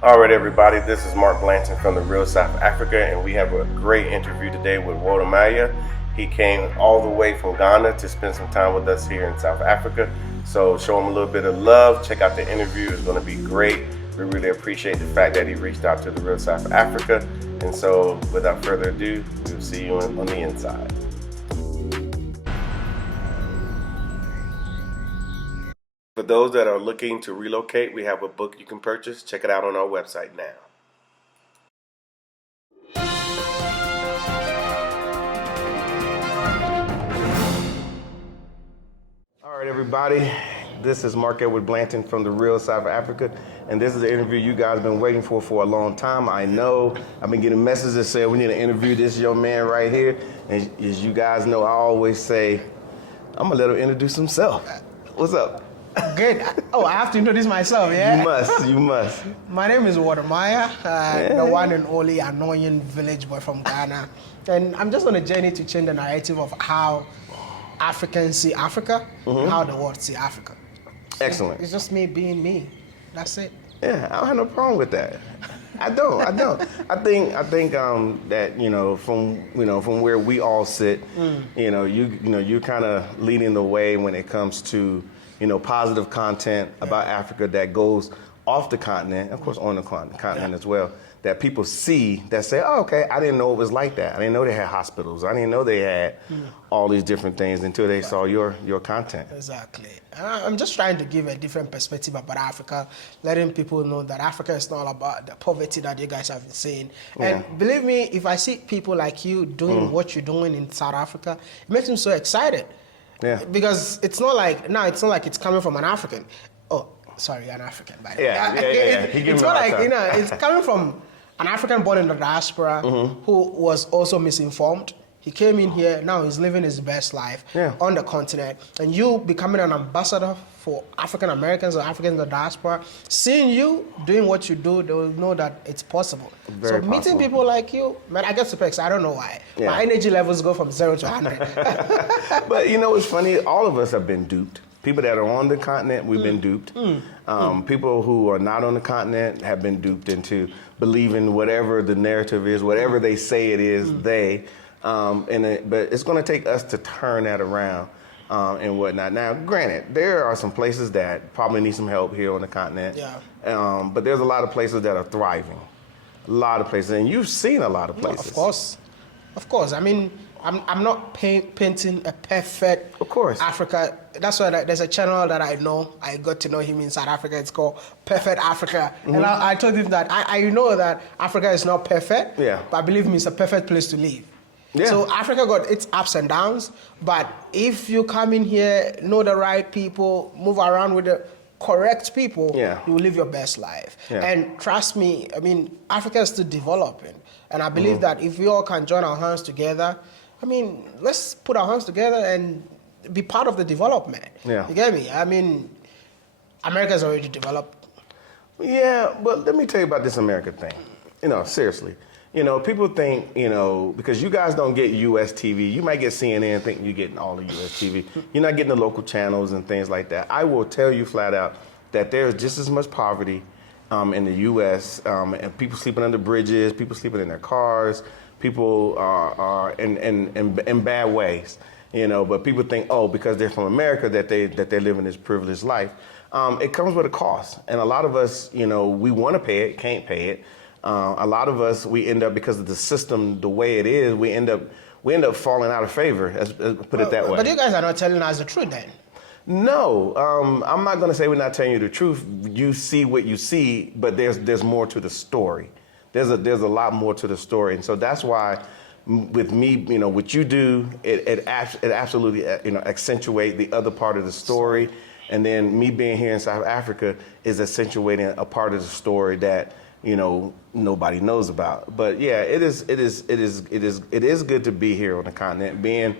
All right, everybody, this is Mark Blanton from the Real South Africa, and we have a great interview today with Wode Maya. He came all the way from Ghana to spend some time with us here in South Africa. So show him a little bit of love. Check out the interview. It's going to be great. We really appreciate the fact that he reached out to the Real South Africa. And so without further ado, we'll see you on the inside. For those that are looking to relocate, we have a book you can purchase. Check it out on our website now. All right, everybody. This is Mark Edward Blanton from the Real South Africa, and this is the interview you guys have been waiting for a long time. I know I've been getting messages that say we need to interview this young man right here, and as you guys know, I always say, I'm gonna let him introduce himself. What's up? Good. Oh, I have to introduce myself, yeah? You must. My name is Wode Maya, the one and only annoying village boy from Ghana. And I'm just on a journey to change the narrative of how Africans see Africa, and how the world see Africa. Excellent. It's just me being me. That's it. Yeah, I don't have no problem with that. I don't. I think that from where we all sit, you're kind of leading the way when it comes to positive content about Africa that goes off the continent, of course on the continent as well, that people see that say, oh, okay, I didn't know it was like that. I didn't know they had hospitals. I didn't know they had all these different things until they saw your content. Exactly. I'm just trying to give a different perspective about Africa, letting people know that Africa is not about the poverty that you guys have been saying. And believe me, if I see people like you doing what you're doing in South Africa, it makes me so excited. Yeah. Because it's not like it's coming from an African. Oh, sorry, an African, by the way. Yeah. It's not like, it's coming from an African born in the diaspora who was also misinformed. He came in here, now he's living his best life on the continent. And you becoming an ambassador for African Americans or Africans in the diaspora, seeing you doing what you do, they will know that it's possible. Very meeting possible. people like you, man, I get super excited. I don't know why. Yeah. My energy levels go from 0 to 100. But it's funny, all of us have been duped. People that are on the continent, we've been duped. People who are not on the continent have been duped into believing whatever the narrative is, whatever they say it is, but it's going to take us to turn that around and whatnot. Now, granted, there are some places that probably need some help here on the continent. Yeah. But there's a lot of places that are thriving. A lot of places, and you've seen a lot of places. Of course. I mean, I'm not painting a perfect Africa. That's why there's a channel that I know. I got to know him in South Africa. It's called Perfect Africa. And I told him that I know that Africa is not perfect, but believe me, it's a perfect place to live. Yeah. So Africa got its ups and downs, but if you come in here, know the right people, move around with the correct people, you will live your best life. Yeah. And trust me, I mean, Africa is still developing. And I believe that if we all can join our hands together, I mean, let's put our hands together and be part of the development. Yeah. You get me? I mean, America's already developed. Yeah, but let me tell you about this America thing. Seriously. People think, because you guys don't get U.S. TV, you might get CNN thinking you're getting all the U.S. TV. You're not getting the local channels and things like that. I will tell you flat out that there's just as much poverty in the U.S. And people sleeping under bridges, people sleeping in their cars, people are in bad ways. But people think, because they're from America, that they live in this privileged life. It comes with a cost, and a lot of us, we want to pay it, can't pay it. A lot of us, we end up, because of the system, the way it is, we end up falling out of favor. Let's put it that way. But you guys are not telling us the truth then. No, I'm not going to say we're not telling you the truth. You see what you see, but there's more to the story. There's a lot more to the story, and so that's why, with me, what you do, it absolutely accentuate the other part of the story, and then me being here in South Africa is accentuating a part of the story that nobody knows about. But yeah, it is good to be here on the continent, being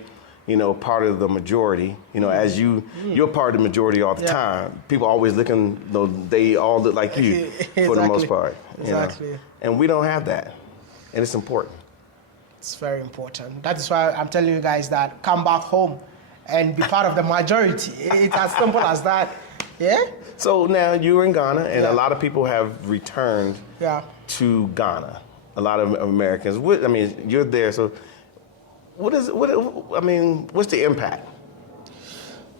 part of the majority. As you're part of the majority all the time. People always looking, they all look like you for the most part. Exactly. And we don't have that, and it's important. It's very important. That is why I'm telling you guys that come back home and be part of the majority. It's as simple as that. Yeah. So now you're in Ghana, and a lot of people have returned to Ghana. A lot of Americans. I mean, you're there, so what's the impact?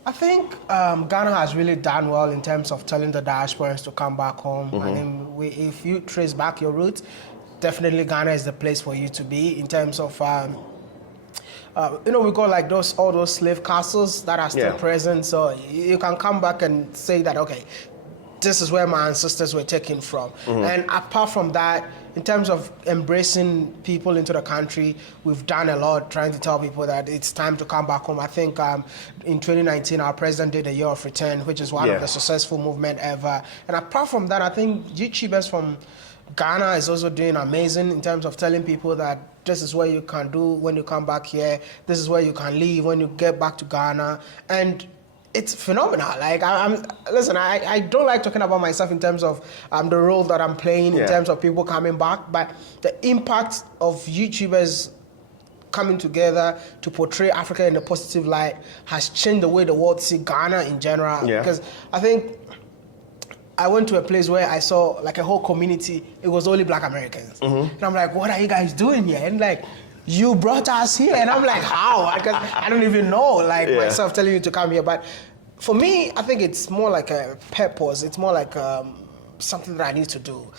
I think Ghana has really done well in terms of telling the diasporans to come back home. I mean, if you trace back your roots, definitely Ghana is the place for you to be in terms of, we got like all those slave castles that are still present. So you can come back and say that, okay, this is where my ancestors were taken from. And apart from that, in terms of embracing people into the country, we've done a lot trying to tell people that it's time to come back home. I think in 2019, our president did a year of return, which is one of the successful movement ever. And apart from that, I think YouTubers from Ghana is also doing amazing in terms of telling people that this is what you can do when you come back here. This is where you can live when you get back to Ghana. And it's phenomenal. Like I don't like talking about myself in terms of the role that I'm playing in terms of people coming back, but the impact of YouTubers coming together to portray Africa in a positive light has changed the way the world see Ghana in general. Because I think I went to a place where I saw like a whole community. It was only Black Americans, and I'm like, "What are you guys doing here?" And like, you brought us here, and I'm like, how? Because I don't even know, like myself telling you to come here. But for me, I think it's more like a purpose. It's more like something that I need to do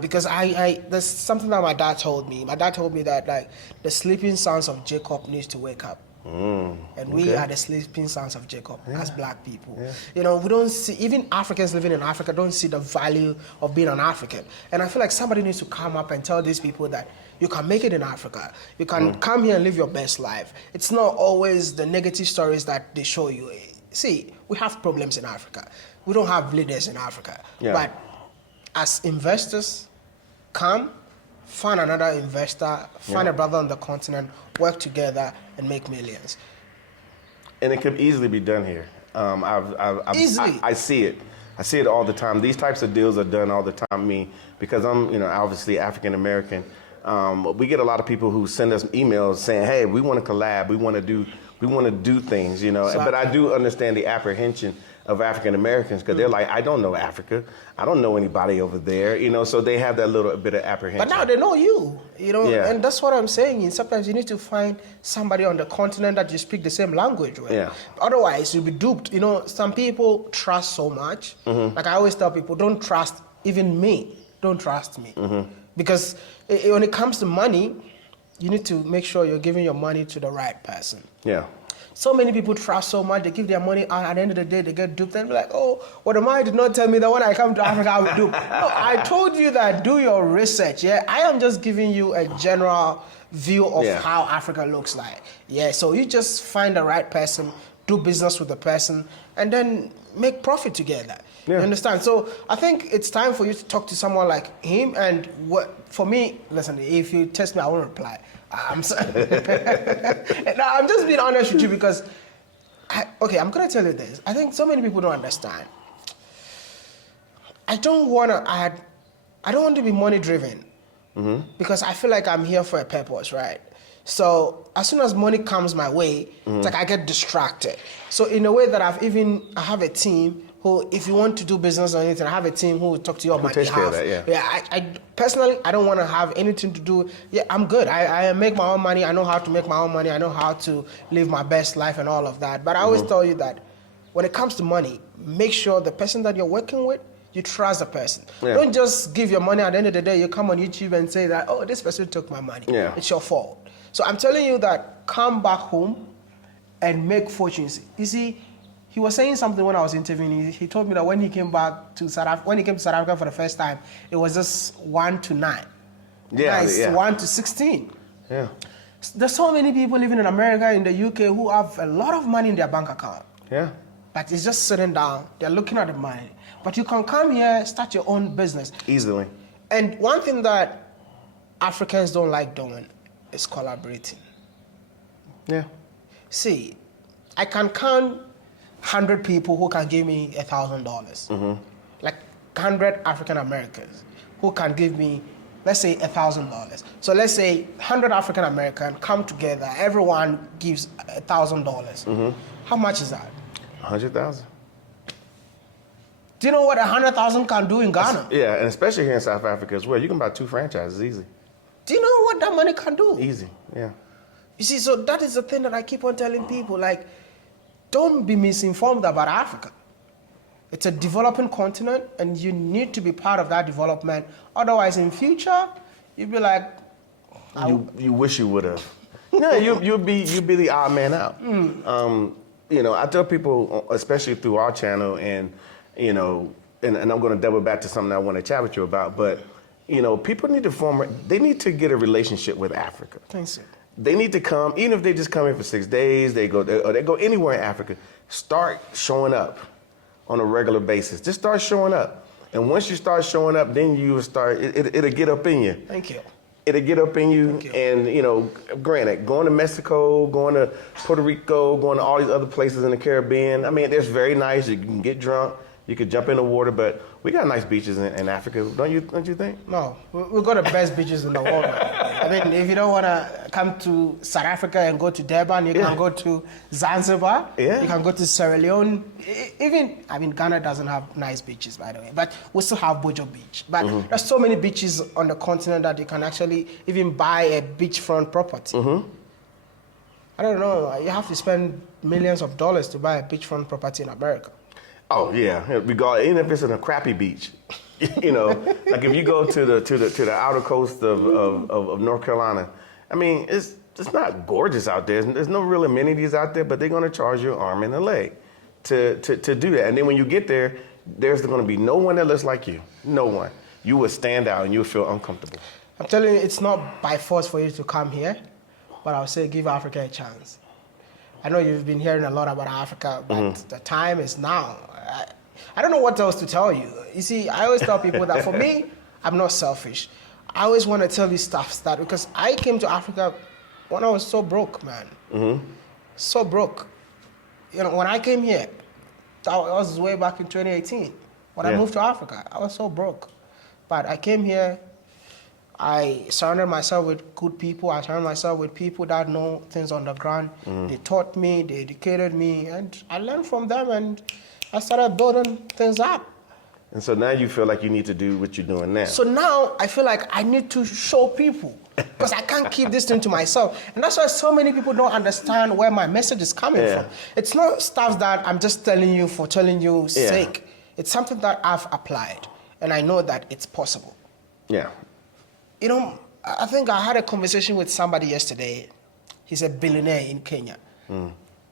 because there's something that my dad told me. My dad told me that like the sleeping sons of Jacob needs to wake up. And we are the sleeping sons of Jacob as Black people. You know, we don't see, even Africans living in Africa don't see the value of being an African. And I feel like somebody needs to come up and tell these people that you can make it in Africa. You can come here and live your best life. It's not always the negative stories that they show you. See, we have problems in Africa. We don't have leaders in Africa. But as investors, come, find another investor, find a brother on the continent, work together and make millions. And it could easily be done here. Easily. I see it. I see it all the time. These types of deals are done all the time. Me, because I'm, obviously African American. We get a lot of people who send us emails saying, "Hey, we want to collab. We want to do things." But I do understand the apprehension of African Americans because they're like, "I don't know Africa. I don't know anybody over there." So they have that little bit of apprehension. But now they know you. And that's what I'm saying. Sometimes you need to find somebody on the continent that you speak the same language with. Otherwise, you'll be duped. Some people trust so much. Like I always tell people, don't trust even me. Don't trust me. Because when it comes to money, you need to make sure you're giving your money to the right person. So many people trust so much, they give their money out, at the end of the day, they get duped and be like, "Oh, Wode Maya did not tell me that when I come to Africa, I will dupe." No, I told you that do your research, I am just giving you a general view of how Africa looks like. So you just find the right person, do business with the person, and then make profit together. You understand? So I think it's time for you to talk to someone like him. And for me, listen, if you test me, I won't reply. I'm sorry. No, I'm just being honest with you because, I'm going to tell you this. I think so many people don't understand. I don't want to be money driven because I feel like I'm here for a purpose, right? So as soon as money comes my way, it's like I get distracted. So in a way that I have a team who, if you want to do business or anything, I have a team who will talk to you on my behalf. Care of that, I personally, I don't want to have anything to do. I'm good. I make my own money. I know how to make my own money. I know how to live my best life and all of that. But I always tell you that when it comes to money, make sure the person that you're working with, you trust the person. Don't just give your money. At the end of the day, you come on YouTube and say that, "Oh, this person took my money." It's your fault. So I'm telling you that come back home and make fortunes. You see, he was saying something when I was interviewing. He told me that when he came to South Africa for the first time, it was just 1 to 9. Now it's 1 to 16. There's so many people living in America, in the UK, who have a lot of money in their bank account. But it's just sitting down. They're looking at the money. But you can come here, start your own business easily. And one thing that Africans don't like doing is collaborating. See, I can count 100 people who can give me $1,000. Like 100 African Americans who can give me, let's say, $1,000. So let's say 100 African Americans come together, everyone gives $1,000. How much is that? 100,000. Do you know what 100,000 can do in Ghana? Yeah, and especially here in South Africa as well. You can buy 2 franchises easy. Do you know what that money can do? Easy, yeah. You see, so that is the thing that I keep on telling people, like, don't be misinformed about Africa. It's a developing continent, and you need to be part of that development. Otherwise, in future, you'll be like... You wish you would have. Yeah, you'll be the odd man out. You know, I tell people, especially through our channel, and you know, and I'm going to double back to something I want to chat with you about. But you know, people need to they need to get a relationship with Africa. Thanks, sir. They need to come, even if they just come in for 6 days, they go anywhere in Africa. Start showing up on a regular basis. Just start showing up, and once you start showing up, then you will start. It'll get up in you. Thank you. It'll get up in you, and you know, granted, going to Mexico, going to Puerto Rico, going to all these other places in the Caribbean. I mean, it's very nice. You can get drunk, you can jump in the water, but we got nice beaches in Africa, don't you think? No, we've got the best beaches in the world. I mean, if you don't want to come to South Africa and go to Durban, you can go to Zanzibar. Yeah. You can go to Sierra Leone. Even, I mean, Ghana doesn't have nice beaches, by the way, but we still have Bojo Beach. But there's so many beaches on the continent that you can actually even buy a beachfront property. I don't know, you have to spend millions of dollars to buy a beachfront property in America. Oh yeah, even if it's in a crappy beach, you know, like if you go to the outer coast of North Carolina, I mean, it's not gorgeous out there. There's no real amenities out there, but they're going to charge you an arm and a leg to do that. And then when you get there, there's going to be no one that looks like you. No one. You will stand out and you will feel uncomfortable. I'm telling you, it's not by force for you to come here, but I'll say give Africa a chance. I know you've been hearing a lot about Africa, but the time is now. I don't know what else to tell you. You see, I always tell people that for me, I'm not selfish. I always want to tell you stuff that because I came to Africa when I was so broke, man. So broke. You know, when I came here, that was way back in 2018. When I moved to Africa, I was so broke. But I came here, I surrounded myself with good people. I surrounded myself with people that know things on the ground. They taught me, they educated me, and I learned from them, and I started building things up. And so now you feel like you need to do what you're doing now. So now I feel like I need to show people because I can't keep this thing to myself. And that's why so many people don't understand where my message is coming from. It's not stuff that I'm just telling you for telling you sake. It's something that I've applied, and I know that it's possible. Yeah. You know, I think I had a conversation with somebody yesterday. He's a billionaire in Kenya.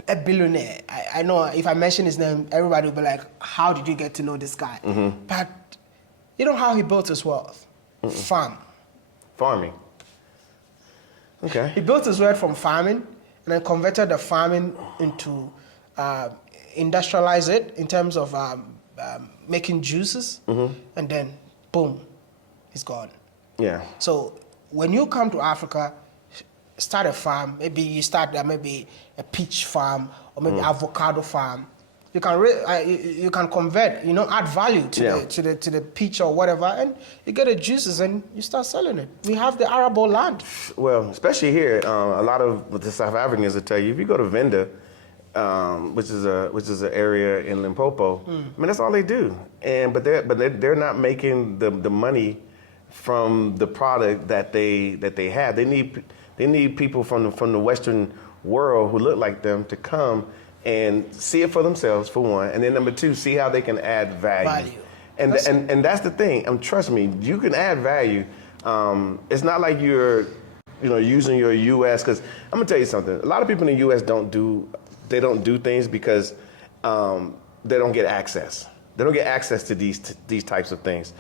A billionaire. I know if I mention his name, everybody will be like, how did you get to know this guy? But you know how he built his wealth? Farming. Okay. He built his wealth from farming and then converted the farming into, industrialize it in terms of making juices. And then, boom, he's gone. Yeah. So when you come to Africa, start a farm. Maybe you start maybe a peach farm or maybe avocado farm. You can you can convert, you know, add value to the peach or whatever, and you get the juices and you start selling it. We have the arable land. Well, especially here, a lot of the South Africans will tell you if you go to Venda, which is an area in Limpopo, I mean that's all they do. But they're not making the money from the product that they have. They need people from the Western world who look like them to come and see it for themselves, for one, and then number two, see how they can add value. And that's the thing. Trust me, you can add value. It's not like you're, using your U.S. Because I'm gonna tell you something. A lot of people in the U.S. don't do things because they don't get access. They don't get access to these types of things.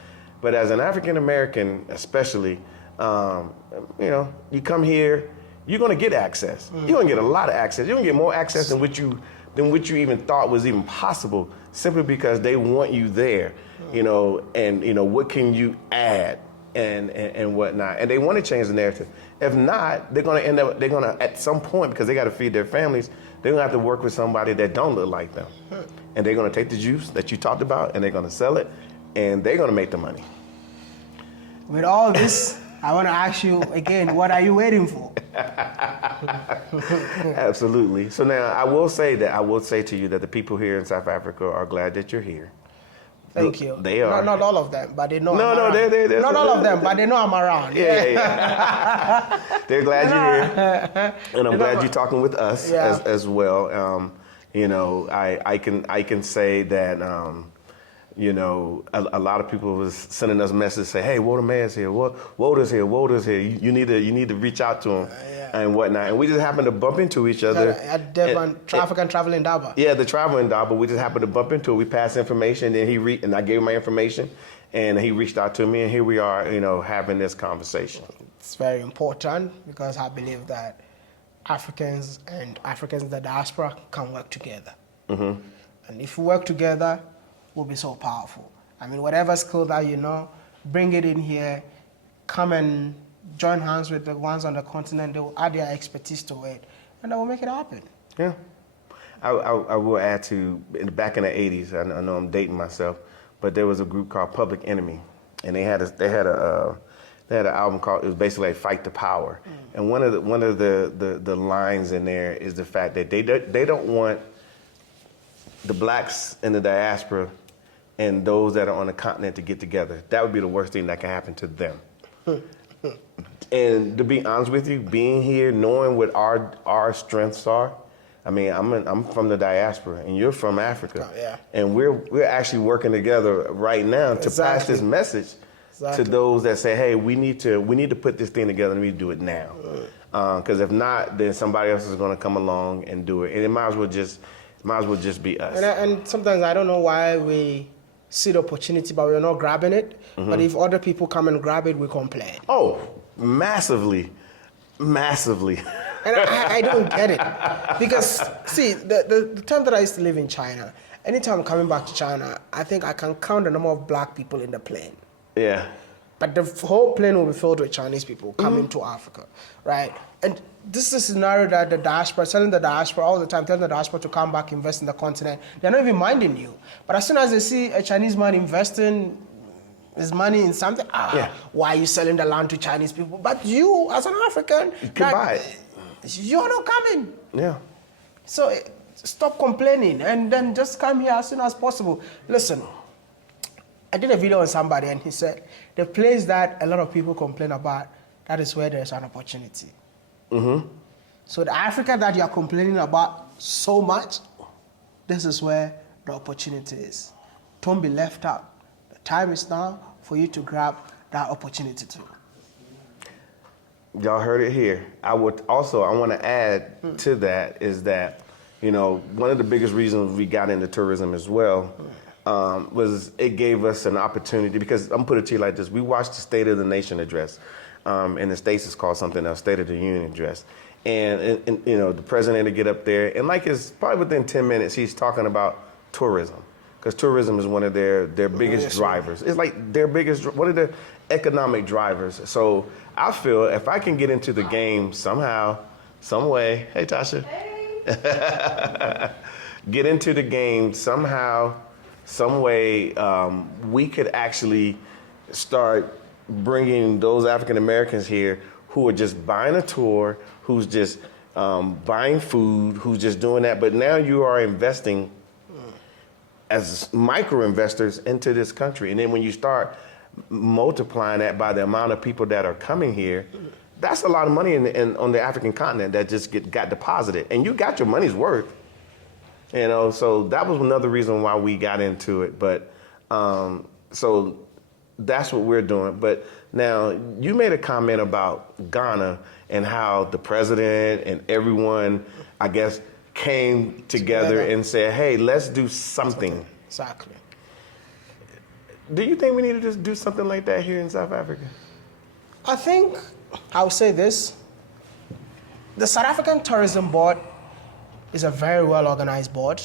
But as an African American, especially, you come here, you're gonna get access. You're gonna get a lot of access. You're gonna get more access than what you even thought was even possible, simply because they want you there, and what can you add and whatnot. And they want to change the narrative. If not, they're gonna at some point, because they gotta feed their families, they're gonna have to work with somebody that don't look like them. And they're gonna take the juice that you talked about and they're gonna sell it, and they're gonna make the money. With all this, I want to ask you again, what are you waiting for? Absolutely. So now I will say to you that the people here in South Africa are glad that you're here. Thank you. They are. Not all of them, but they know. No, I'm no, around. they're Not all of them, but they know I'm around. Yeah. They're glad you're here, and I'm glad you're talking with us as well. You know, I can say that. You know, a lot of people was sending us messages say, "Hey, Wode Maya's here. Wode's here. Wode's here. You need to reach out to him and whatnot." And we just happened to bump into each other at Devon, Traffic and Travel in Daba. Yeah, the travel in Daba. We just happened to bump into it. We passed information, and and I gave him my information, and he reached out to me, and here we are, you know, having this conversation. It's very important because I believe that Africans and Africans in the diaspora can work together. Mm-hmm. And if we work together, we'll be so powerful. I mean, whatever skill that you know, bring it in here, come and join hands with the ones on the continent. They will add their expertise to it, and they will make it happen. Yeah. I will add to, back in the 80s, I know I'm dating myself, but there was a group called Public Enemy, and they had an album called, it was basically like Fight the Power. And one of the lines in there is the fact that they don't want the blacks in the diaspora and those that are on the continent to get together. That would be the worst thing that can happen to them. And to be honest with you, being here, knowing what our strengths are, I mean, I'm from the diaspora, and you're from Africa, and we're actually working together right now to pass this message to those that say, hey, we need to put this thing together, and we need to do it now, because if not, then somebody else is going to come along and do it, and it might as well just be us. And sometimes I don't know why we see the opportunity, but we're not grabbing it. Mm-hmm. But if other people come and grab it, we complain. Oh, massively. And I don't get it. Because, see, the time that I used to live in China, anytime I'm coming back to China, I think I can count the number of black people in the plane. Yeah. But the whole plane will be filled with Chinese people coming to Africa, right? And this is a scenario that the diaspora, telling the diaspora all the time, telling the diaspora to come back, invest in the continent. They're not even minding you. But as soon as they see a Chinese man investing his money in something, why are you selling the land to Chinese people? But you, as an African, you can buy it. You're not coming. Yeah. So stop complaining and then just come here as soon as possible. Listen, I did a video on somebody and he said, the place that a lot of people complain about, that is where there's an opportunity. Mm-hmm. So the Africa that you're complaining about so much, this is where the opportunity is. Don't be left out. The time is now for you to grab that opportunity too. Y'all heard it here. I want to add to that is that, you know, one of the biggest reasons we got into tourism as well was it gave us an opportunity, because I'm going to put it to you like this. We watched the State of the Nation address. In the States, it's called something else, State of the Union address. And you know, the president to get up there, and like it's probably within 10 minutes, he's talking about tourism, because tourism is one of their biggest drivers. It's like one of their economic drivers. So I feel if I can get into the game somehow, some way, hey Tasha, get into the game somehow, some way, we could actually start bringing those African Americans here who are just buying a tour, who's just buying food, who's just doing that. But now you are investing as micro investors into this country. And then when you start multiplying that by the amount of people that are coming here, that's a lot of money on the African continent that just got deposited. And you got your money's worth. You know, so that was another reason why we got into it. But so that's what we're doing. But now you made a comment about Ghana and how the president and everyone, I guess, came together and said, hey, let's do something. Exactly. Do you think we need to just do something like that here in South Africa? I think I'll say this. The South African Tourism Board is a very well organized board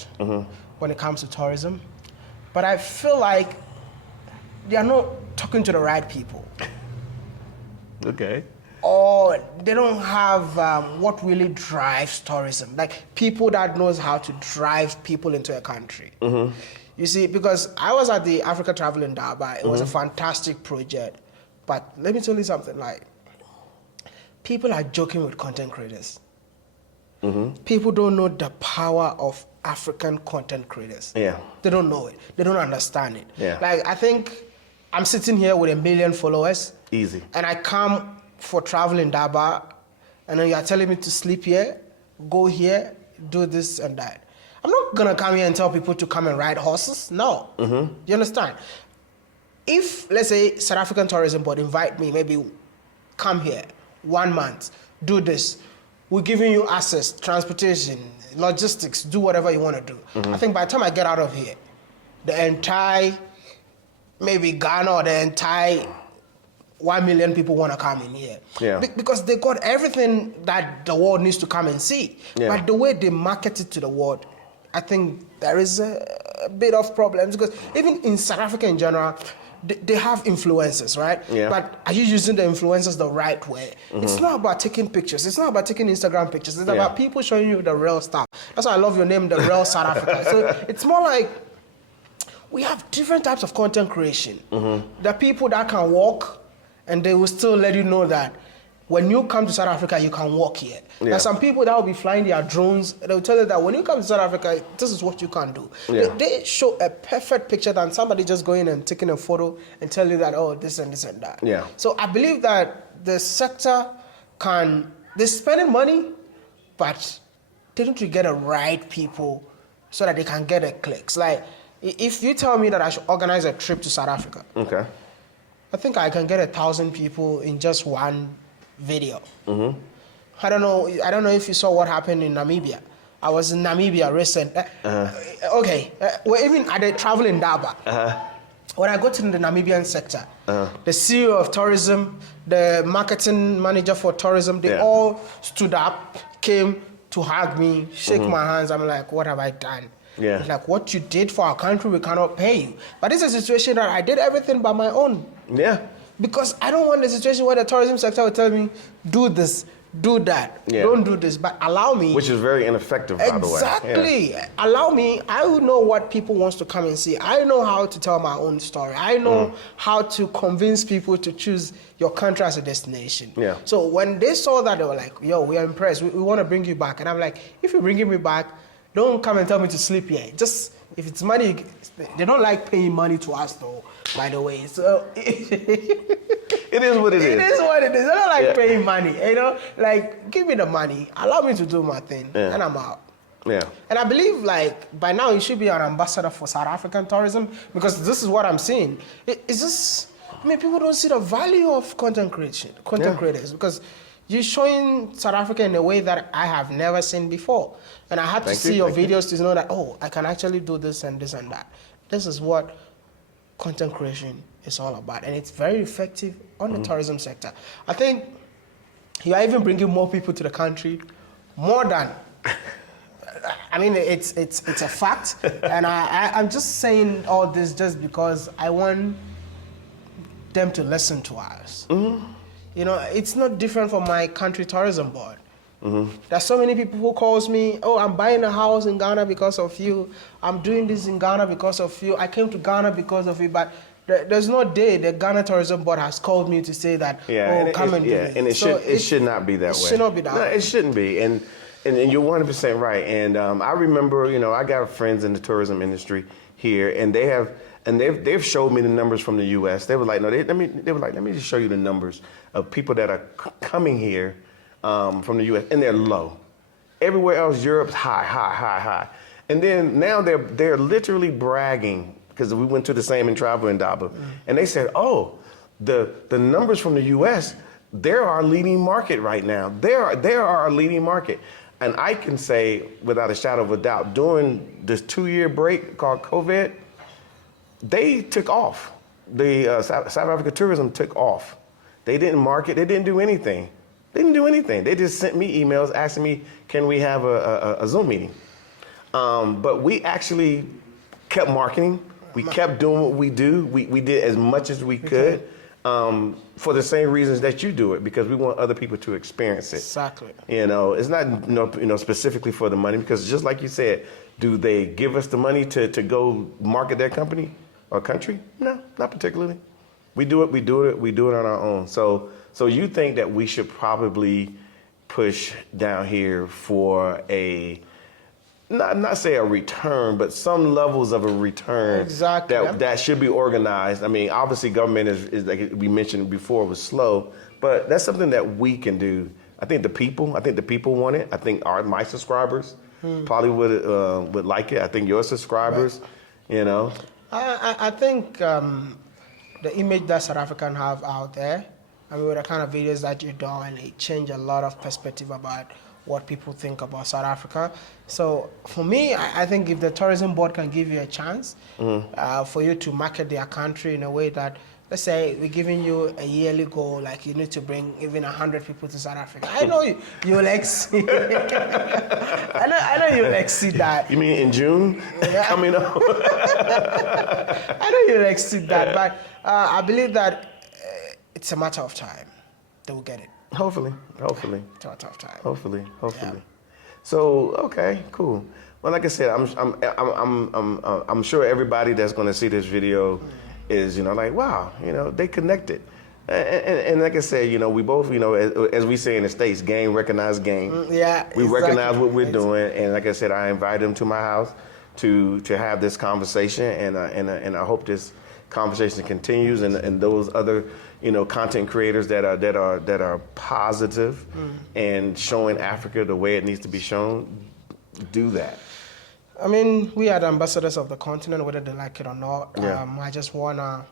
when it comes to tourism. But I feel like they are not talking to the right people. Okay. Or they don't have what really drives tourism, like people that knows how to drive people into a country. Mm-hmm. You see, because I was at the Africa Travel in Daba, it was a fantastic project. But let me tell you something, like, people are joking with content creators. Mm-hmm. People don't know the power of African content creators. Yeah. They don't know it. They don't understand it. Yeah. Like, I think I'm sitting here with 1 million followers. Easy. And I come for travel in Daba, and then you're telling me to sleep here, go here, do this and that. I'm not gonna come here and tell people to come and ride horses. No. Mm-hmm. You understand? If, let's say, South African Tourism Board invite me, maybe come here 1 month, do this. We're giving you access, transportation, logistics, do whatever you want to do. Mm-hmm. I think by the time I get out of here, the entire, maybe Ghana or the entire 1 million people want to come in here. Yeah. Because they got everything that the world needs to come and see. Yeah. But the way they market it to the world, I think there is a bit of problems, because even in South Africa in general, they have influencers, right? Yeah. But are you using the influencers the right way? Mm-hmm. It's not about taking pictures. It's not about taking Instagram pictures. It's about people showing you the real stuff. That's why I love your name, The Real South Africa. So it's more like we have different types of content creation. Mm-hmm. There are people that can walk, and they will still let you know that when you come to South Africa, you can walk here. Yeah. There are some people that will be flying their drones. They'll tell you that when you come to South Africa, this is what you can do. Yeah. They show a perfect picture than somebody just going and taking a photo and tell you that, oh, this and this and that. Yeah. So I believe that the sector they're spending money, but they need to get the right people so that they can get the clicks. Like, if you tell me that I should organize a trip to South Africa, okay, I think I can get 1,000 people in just one video. Mm-hmm. I don't know if you saw what happened in Namibia. I was in Namibia recent. Well, even at the travel in Daba. When I go to the Namibian sector, the CEO of tourism, the marketing manager for tourism, they all stood up, came to hug me, shake my hands. I'm like, what have I done? Yeah. It's like, what you did for our country, we cannot pay you. But it's a situation that I did everything by my own. Yeah. Because I don't want the situation where the tourism sector will tell me, do this, do that, don't do this, but allow me. Which is very ineffective, by the way. Exactly. Yeah. Allow me, I will know what people wants to come and see. I know how to tell my own story. I know how to convince people to choose your country as a destination. Yeah. So when they saw that, they were like, yo, we are impressed. We want to bring you back. And I'm like, if you're bringing me back, don't come and tell me to sleep here. Just, if it's money, they don't like paying money to us though, by the way. So it is what it is. It is what it is. I don't like paying money, you know? Like, give me the money, allow me to do my thing, and I'm out. Yeah. And I believe, like, by now you should be an ambassador for South African tourism, because this is what I'm seeing. It's just, I mean, people don't see the value of content creators, because you're showing South Africa in a way that I have never seen before. And I had to see your videos to know that, oh, I can actually do this and this and that. This is what content creation is all about. And it's very effective on the tourism sector. I think you are even bringing more people to the country, more than, I mean, it's a fact. And I'm just saying all this just because I want them to listen to us. Mm-hmm. You know, it's not different from my country tourism board. Mm-hmm. There's so many people who calls me, oh, I'm buying a house in Ghana because of you. I'm doing this in Ghana because of you. I came to Ghana because of you. But there's no day the Ghana Tourism Board has called me to say that, come and do this. And it should not be that way. It should not be that way. No, it shouldn't be. And you're 100% right. And I remember, I got friends in the tourism industry here, and they've showed me the numbers from the U.S. They were like, let me just show you the numbers of people that are coming here from the U.S. and they're low. Everywhere else, Europe's high. And then now they're literally bragging, because we went to the same in travel in Daba, and they said, oh, the numbers from the U.S., they're our leading market right now. They're our leading market. And I can say, without a shadow of a doubt, during this 2-year break called COVID, they took off. The South Africa tourism took off. They didn't market. They didn't do anything. They just sent me emails asking me, can we have a Zoom meeting? But we actually kept marketing. We kept doing what we do. We did as much as we could for the same reasons that you do it, because we want other people to experience it. Exactly. It's not specifically for the money, because just like you said, do they give us the money to go market their company or country? No, not particularly. We do it on our own. So you think that we should probably push down here for not say a return, but some levels of a return Exactly. that should be organized. I mean, obviously government is like we mentioned before, was slow, but that's something that we can do. I think the people want it. I think my subscribers probably would like it. I think your subscribers, you know. I think the image that South African have out there, I mean, with the kind of videos that you do, and it change a lot of perspective about what people think about South Africa. So for me, I think if the tourism board can give you a chance for you to market their country in a way that, let's say we're giving you a yearly goal, like you need to bring even 100 people to South Africa. I know you'll exceed. I know you'll exceed that. You mean in June? Yeah. Coming up? I know you'll exceed that, but I believe that it's a matter of time. They will get it. Hopefully. It's a matter of time. Hopefully. Yeah. So okay, cool. Well, like I said, I'm sure everybody that's going to see this video is, you know, like, wow, you know, they connected. And like I said, you know, we both, you know, as we say in the States, game recognize game. Yeah, we exactly. recognize what we're doing, and like I said, I invited them to my house to have this conversation, and I hope this conversation continues, and those other, you know, content creators that are positive and showing Africa the way it needs to be shown, do that. I mean, we are the ambassadors of the continent, whether they like it or not. Yeah. I just wanna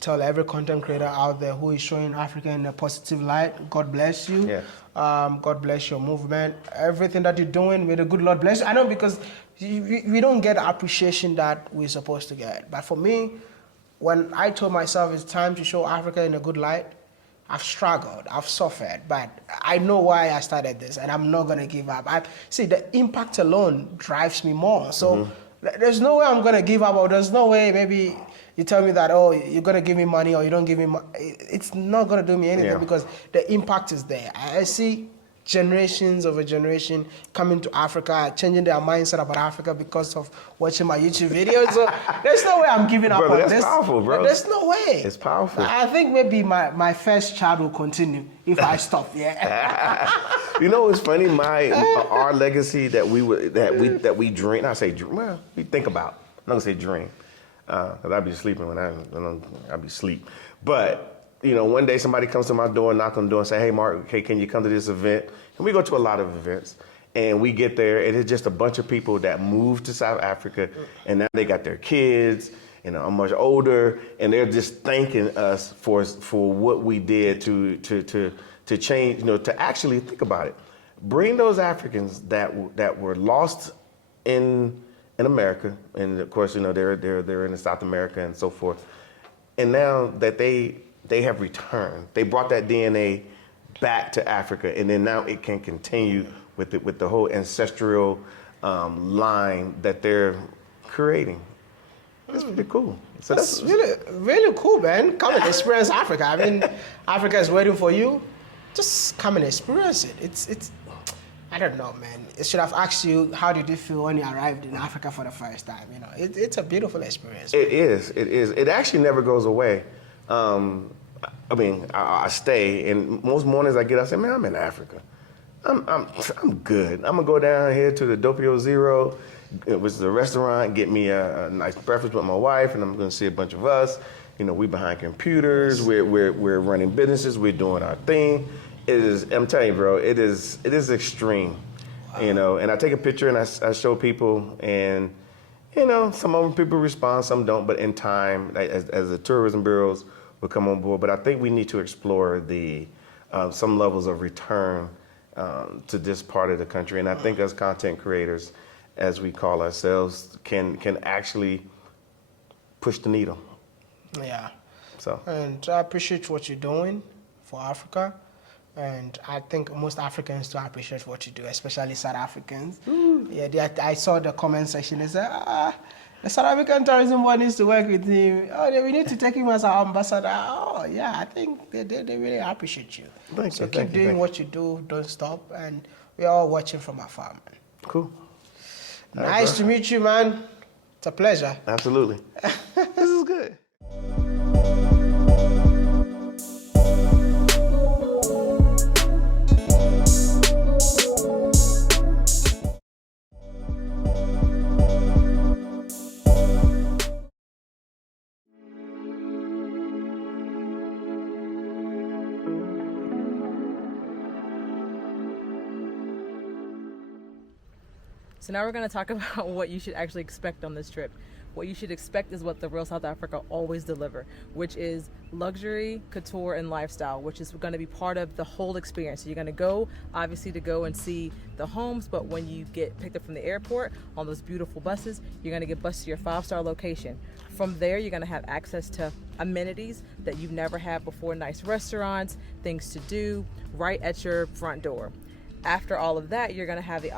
tell every content creator out there who is showing Africa in a positive light, God bless you. Yeah. God bless your movement. Everything that you're doing, may the good Lord bless you. I know, because we don't get the appreciation that we're supposed to get. But for me, when I told myself it's time to show Africa in a good light, I've struggled, I've suffered, but I know why I started this, and I'm not gonna give up. See, the impact alone drives me more. So there's no way I'm gonna give up, or there's no way maybe you tell me that, oh, you're gonna give me money or you don't give me money. It's not gonna do me anything, because the impact is there. I see generations over generation coming to Africa, changing their mindset about Africa because of watching my YouTube videos. So there's no way I'm giving up Brother, on that's this. powerful, bro. There's no way. It's powerful. I think maybe my first child will continue if I stop. Yeah. You know what's funny? Our legacy that we dream. I say dream. Well, we think about. I'm not gonna say dream, because I'd be sleeping when I'd be asleep. But you know, one day somebody comes to my door, knock on the door, and say, "Hey, Mark, hey, can you come to this event?" And we go to a lot of events, and we get there, and it's just a bunch of people that moved to South Africa, and now they got their kids, you know, I'm much older, and they're just thanking us for what we did to change, you know, to actually think about it, bring those Africans that were lost in America, and of course, you know, they're in South America and so forth, and now that they have returned. They brought that DNA back to Africa, and then now it can continue with the whole ancestral line that they're creating. It's pretty cool. So that's really, really cool, man. Come and experience Africa. I mean, Africa is waiting for you. Just come and experience it. It's. I don't know, man. It should have asked you, how did you feel when you arrived in Africa for the first time? You know, it's a beautiful experience. It is. It actually never goes away. I mean, I stay, and most mornings I get up, I say, man, I'm in Africa. I'm good. I'm gonna go down here to the Doppio Zero, which is a restaurant, get me a nice breakfast with my wife, and I'm gonna see a bunch of us. You know, we behind computers, we're running businesses, we're doing our thing. It is. I'm telling you, bro. It is extreme. Wow. You know, and I take a picture and I show people, and you know, some of them people respond, some don't. But in time, as the tourism bureaus will come on board, but I think we need to explore the some levels of return to this part of the country, and I think as content creators, as we call ourselves, can actually push the needle. Yeah. So. And I appreciate what you're doing for Africa. And I think most Africans do appreciate what you do, especially South Africans. Yeah, I saw the comment section. They said, the South African Tourism Board needs to work with him. Oh, we need to take him as our ambassador. Oh, yeah, I think they really appreciate you. Thank you. Keep doing what you do. Don't stop. And we're all watching from afar, man. Cool. Nice to meet you, man. It's a pleasure. Absolutely. This is good. So now we're going to talk about what you should actually expect on this trip. What you should expect is what the Real South Africa always deliver, which is luxury, couture, and lifestyle, which is going to be part of the whole experience. So you're going to go, obviously, to go and see the homes, but when you get picked up from the airport on those beautiful buses, you're going to get bused to your 5-star location. From there, you're going to have access to amenities that you've never had before, nice restaurants, things to do, right at your front door. After all of that, you're going to have the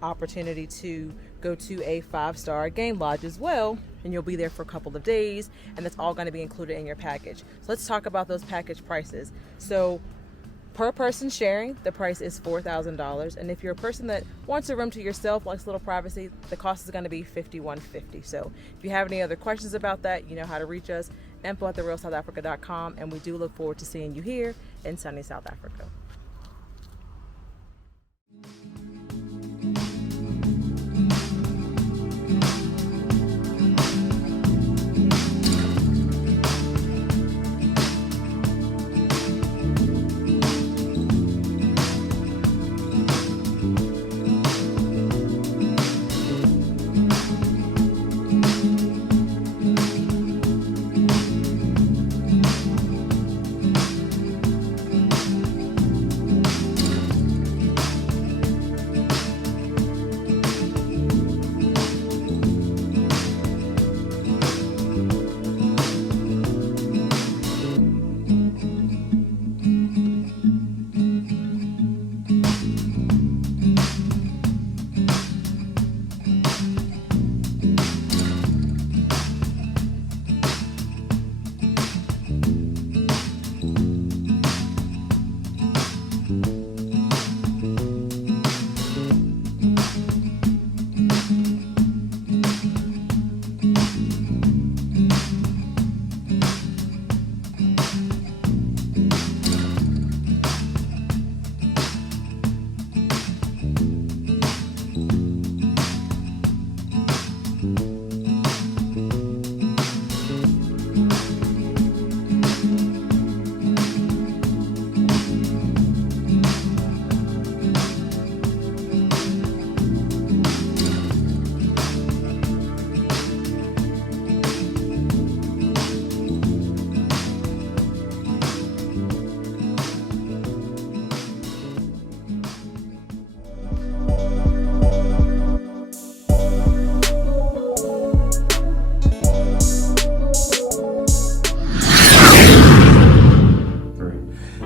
opportunity to go to a 5-star game lodge as well, and you'll be there for a couple of days, and that's all going to be included in your package. So let's talk about those package prices. So per person sharing, the price is $4,000, and if you're a person that wants a room to yourself, likes a little privacy, the cost is going to be $5,150. So if you have any other questions about that, you know how to reach us, info@therealsouthafrica.com, and we do look forward to seeing you here in sunny South Africa.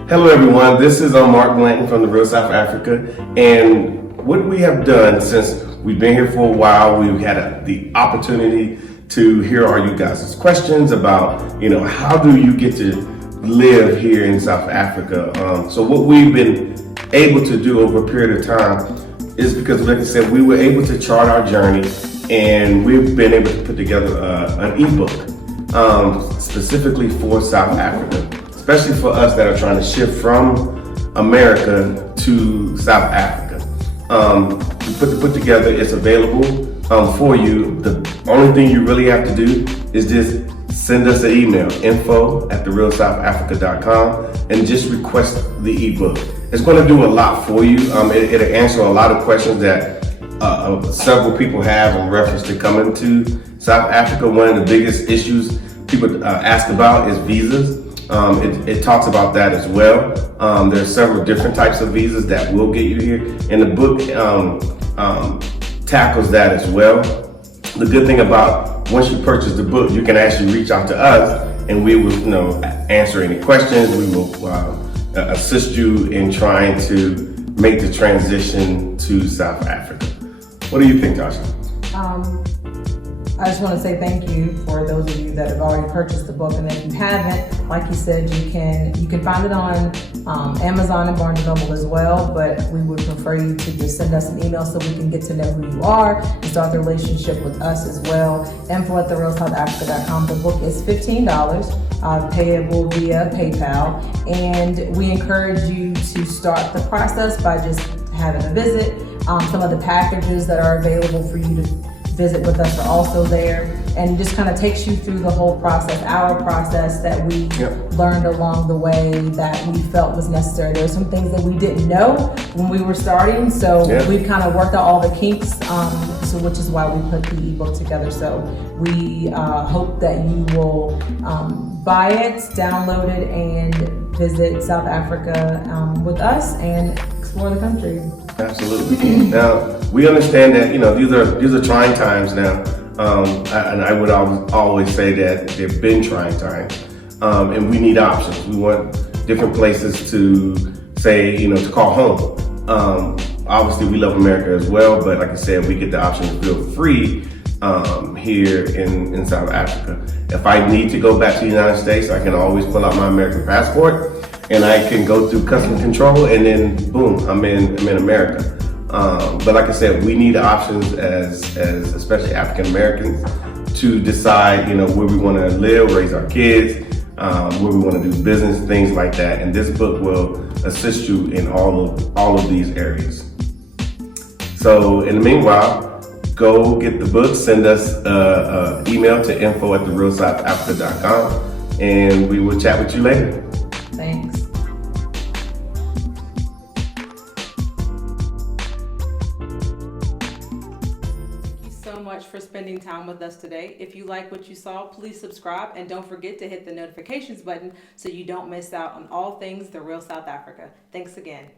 Hello everyone, this is Mark Blanton from the Real South Africa, and what we have done since we've been here for a while, we've had the opportunity to hear all you guys' questions about, how do you get to live here in South Africa. So what we've been able to do over a period of time is because, like I said, we were able to chart our journey, and we've been able to put together an ebook specifically for South Africa. Especially for us that are trying to shift from America to South Africa. We put together, it's available for you. The only thing you really have to do is just send us an email, info@therealsouthafrica.com, and just request the ebook. It's going to do a lot for you. It'll answer a lot of questions that several people have in reference to coming to South Africa. One of the biggest issues people ask about is visas. It talks about that as well. There are several different types of visas that will get you here, and the book tackles that as well. The good thing about once you purchase the book, you can actually reach out to us, and we will, answer any questions. We will assist you in trying to make the transition to South Africa. What do you think, Tasha? I just want to say thank you for those of you that have already purchased the book, and if you haven't, like you said, you can find it on Amazon and Barnes & Noble as well, but we would prefer you to just send us an email so we can get to know who you are and start the relationship with us as well. info@therealsouthafrica.com. The book is $15, payable via PayPal, and we encourage you to start the process by just having a visit. Some of the packages that are available for you to visit with us are also there, and just kind of takes you through the whole process, our process that we learned along the way that we felt was necessary. There were some things that we didn't know when we were starting, so we've kind of worked out all the kinks, so which is why we put the ebook together. So we hope that you will buy it, download it, and visit South Africa with us and explore the country. Absolutely. Now, we understand that, these are trying times now. And I would always say that they've been trying times. And we need options. We want different places to say, to call home. Obviously, we love America as well, but like I said, we get the option to feel free here in South Africa. If I need to go back to the United States, I can always pull out my American passport and I can go through customs control, and then boom, I'm in America. But like I said, we need options as especially African Americans to decide, where we want to live, raise our kids, where we want to do business, things like that. And this book will assist you in all of these areas. So in the meanwhile, go get the book, send us an email to info@therealsouthafrica.com, and we will chat with you later. Thanks. For spending time with us today. If you like what you saw, please subscribe and don't forget to hit the notifications button so you don't miss out on all things The Real South Africa. Thanks again.